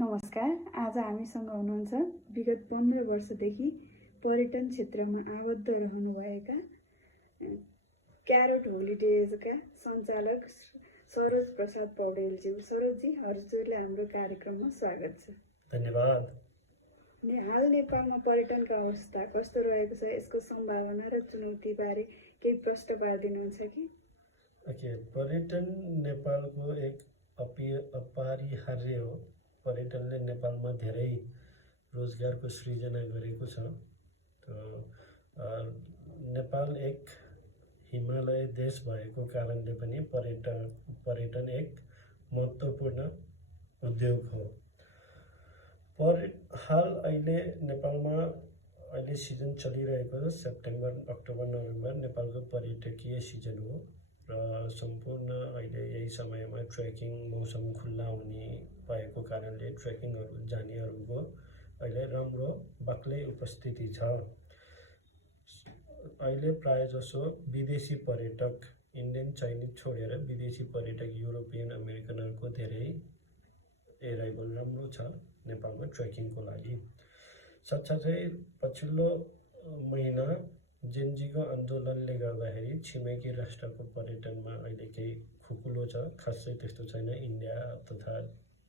नमस्कार। आज हामीसँग हुनुहुन्छ विगत 15 वर्षदेखि पर्यटन क्षेत्रमा आबद्ध रहनुभएका क्यारोट होलिडेजका सञ्चालक सरोज प्रसाद पौडेलज्यू। सरोजजी, हजुरले हाम्रो कार्यक्रममा स्वागत छ। धन्यवाद। हाल नेपालमा पर्यटनका अवस्था कस्तो रहेको छ, यसको सम्भावना र चुनौतीबारे केही प्रश्न पारिदिनुहुन्छ कि? पर्यटन नेपालको एक अपरिहार्य हो। पर्यटनले नेपालमा धेरै रोजगारको सृजना गरेको छ। नेपाल एक हिमालय देश भएको कारणले पनि पर्यटन एक महत्त्वपूर्ण उद्योग हो। हाल अहिले नेपालमा सिजन चलिरहेको छ। सेप्टेम्बर, अक्टोबर, नोभेम्बर नेपालको पर्यटकीय सिजन हो र सम्पूर्ण अहिले यही समयमा ट्रेकिङ मौसम खुल्ला हुने भएको कारणले ट्रेकिङहरू जानेहरूको अहिले राम्रो बाक्लै उपस्थिति छ। अहिले प्रायःजसो विदेशी पर्यटक, इन्डियन चाइनिज छोडेर विदेशी पर्यटक, युरोपियन अमेरिकनहरूको धेरै एराइभल राम्रो छ नेपालमा ट्रेकिङको लागि। साथसाथै पछिल्लो महिना जेनजीको आन्दोलनले गर्दाखेरि छिमेकी राष्ट्रको पर्यटनमा अहिले केही खुकुलो छ। खासै त्यस्तो छैन इन्डिया तथा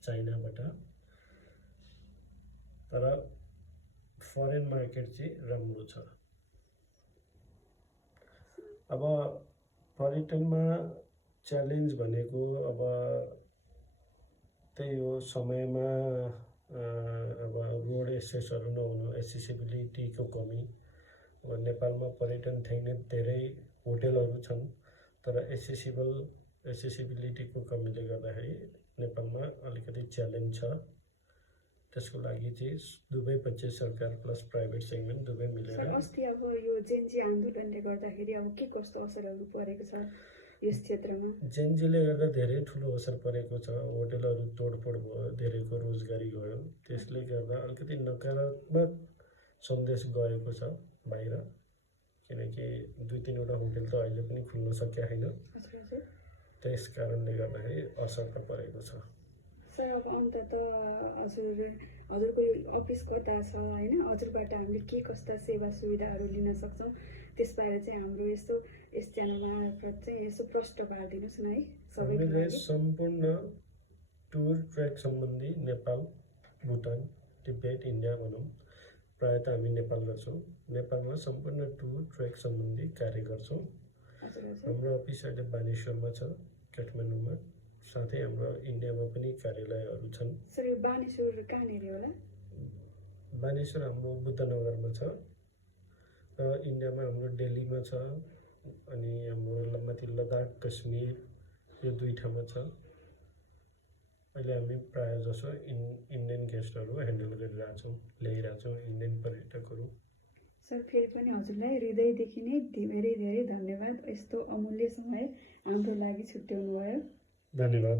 चाइनाबाट, तर फरेन मार्केट चाहिँ राम्रो छ। अब पर्यटनमा च्यालेन्ज भनेको अब त्यही हो, समयमा अब रोड एक्सेसहरू नहुनु, एसेसिबिलिटीको कमी। अब नेपालमा पर्यटन धेरै होटेलहरू छन्, तर एसेसिबिलिटीको कमीले गर्दाखेरि नेपालमा अलिकति च्यालेन्ज छ। त्यसको लागि चाहिँ दुवै पक्ष, सरकार प्लस प्राइभेट सेगमेन्ट दुवै मिलेर। अस्ति अब यो जेनजी आन्दोलनले गर्दाखेरि अब के कस्तो असरहरू परेको छ यस क्षेत्रमा? जेनजीले गर्दा धेरै ठुलो असर परेको छ। होटेलहरू तोडफोड भयो, धेरैको रोजगारी गयो। त्यसले गर्दा अलिकति नकारात्मक सन्देश गएको छ बाहिर, किनकि 2-3वटा होटेल त अहिले पनि खुल्न सकेका छैन। त्यस कारणले गर्दाखेरि असर त परेको छ। सर, अब अन्तत हजुरको यो अफिस कता छ होइन, हजुरबाट हामीले के कस्ता सेवा सुविधाहरू लिन सक्छौँ, त्यसबारे चाहिँ हाम्रो यस च्यानल मार्फत चाहिँ यसो प्रश्न पारिदिनुहोस् न है सबैको लागि। सम्पूर्ण टुर ट्रेक सम्बन्धी नेपाल, भुटान, तिब्बत, इन्डिया भनौँ, प्रायः त हामी नेपाल गर्छौँ। नेपालमा सम्पूर्ण टुर ट्रेक सम्बन्धी कार्य गर्छौँ। हाम्रो अफिस अहिले बानेश्वरमा छ, काठमाडौँमा। साथै हाम्रो इन्डियामा पनि कार्यालयहरू छन्। सर, यो बानेश्वर कहाँनिर होला? बानेश्वर हाम्रो बुद्धनगरमा छ र इन्डियामा हाम्रो दिल्लीमा छ, अनि हाम्रो माथि लद्दाख, कश्मीर, यो 2 ठाउँमा छ। अहिले हामी प्रायःजसो इन्डियन गेस्टहरू ह्यान्डल गरिरहेछौँ, ल्याइरहेछौँ इन्डियन पर्यटकहरू। सर, फेरि पनि हजुरलाई हृदयदेखि नै धेरै धेरै धन्यवाद। यस्तो अमूल्य समय हाम्रो लागि छुट्याउनु भयो। धन्यवाद।